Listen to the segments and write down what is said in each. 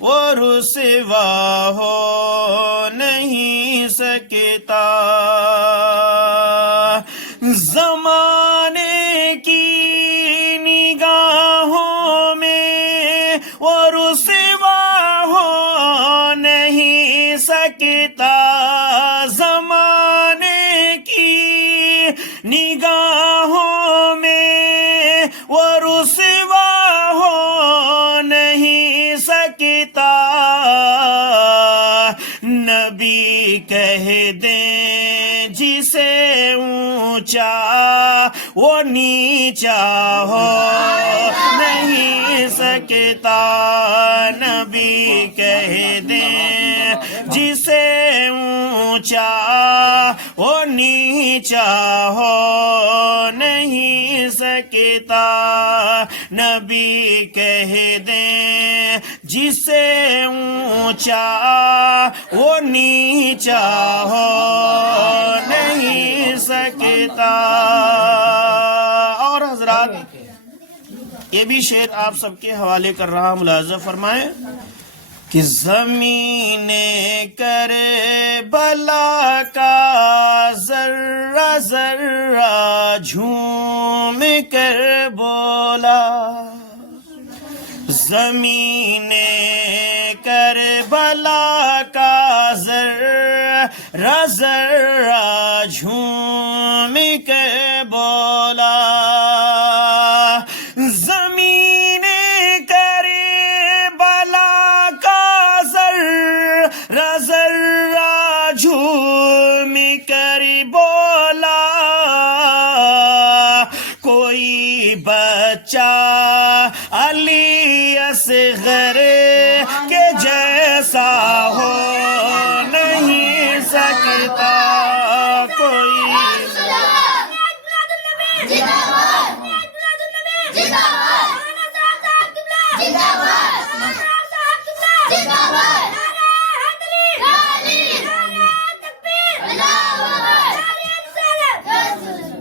وہ رسوا ہو نہیں سکتا، زمانے کی نگاہوں میں وہ رسوا ہو نہیں سکتا، زمانے کی نگاہوں میں وہ رسوا ہو نہیں سکتا، نبی کہہ دیں جسے اونچا وہ نیچا ہو نہیں سکتا، نبی کہہ دیں جسے اونچا وہ نیچا ہو نہیں سکتا، نبی کہہ دیں جسے اونچا وہ نیچا ہو نہیں سکتا۔ اور حضرات یہ بھی شعر آپ سب کے حوالے کر رہا ہوں، ملاحظہ فرمائیں کہ زمین کربلا کا ذرہ ذرہ جھوم کر بولا، زمین کربلا کا ذرہ ذرہ جھوم کر بولا، زمین کربلا کا ذرہ ذرہ جھوم کر بولا، کوئی بچہ علی اصغر کے جیسا ہو نہیں سکتا، کوئی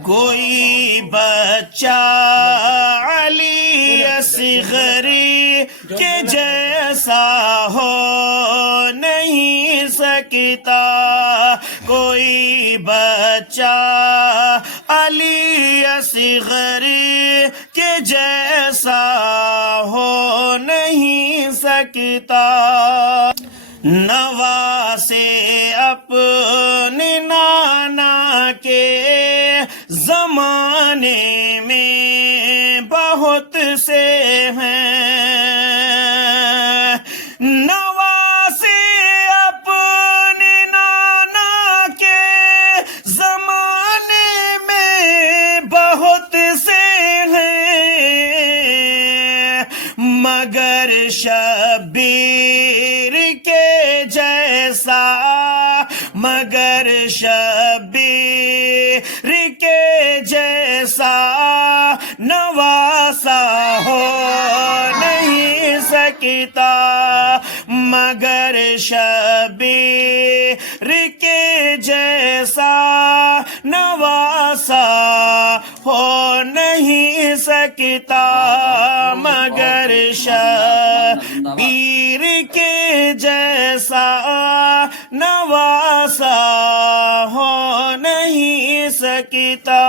کوئی بچہ علی اصغر کے جیسا ہو نہیں سکتا، کوئی بچہ علی اصغر کے جیسا ہو نہیں سکتا، نواسے اپنے نانا کے زمانے میں بہت سے ہیں، نواسے اپنے نانا کے زمانے میں بہت سے ہیں، مگر شبیر کے جیسا، مگر شبیر کے جیسا نواسا ہو نہیں سکتا، مگر شبیر کے جیسا نواسا ہو نہیں سکتا، مگر شبیر کے جیسا نواسا ہو نہیں سکتا۔